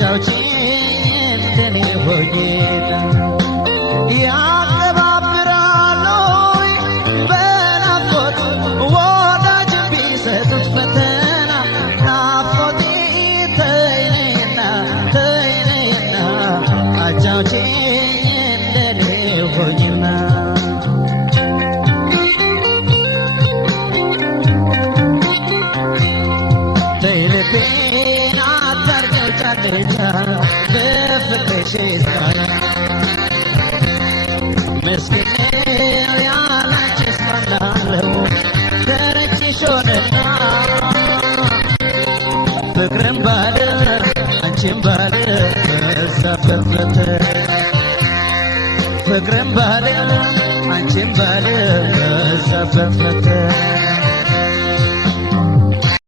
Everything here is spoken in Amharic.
አጫውችኝ እንደኔ ሆኜና ያቀባብራሉ በናፍቆት ወዳጅ ቢሰጡት ፈተና ናፍቆቴ ተይኔና አጫውችኝ እንደኔ ሆኜና ልቤን አታርገው ጫለቻ በፍቅርሽ ዛሬ ምስኪን ያላንቺ እስማላለሁ ከረጅሽ ሆነና ፍቅርም ባለ አንቺም ባለ በዛበት ፍቅርም ባለ አንቺም ባለ በዛበት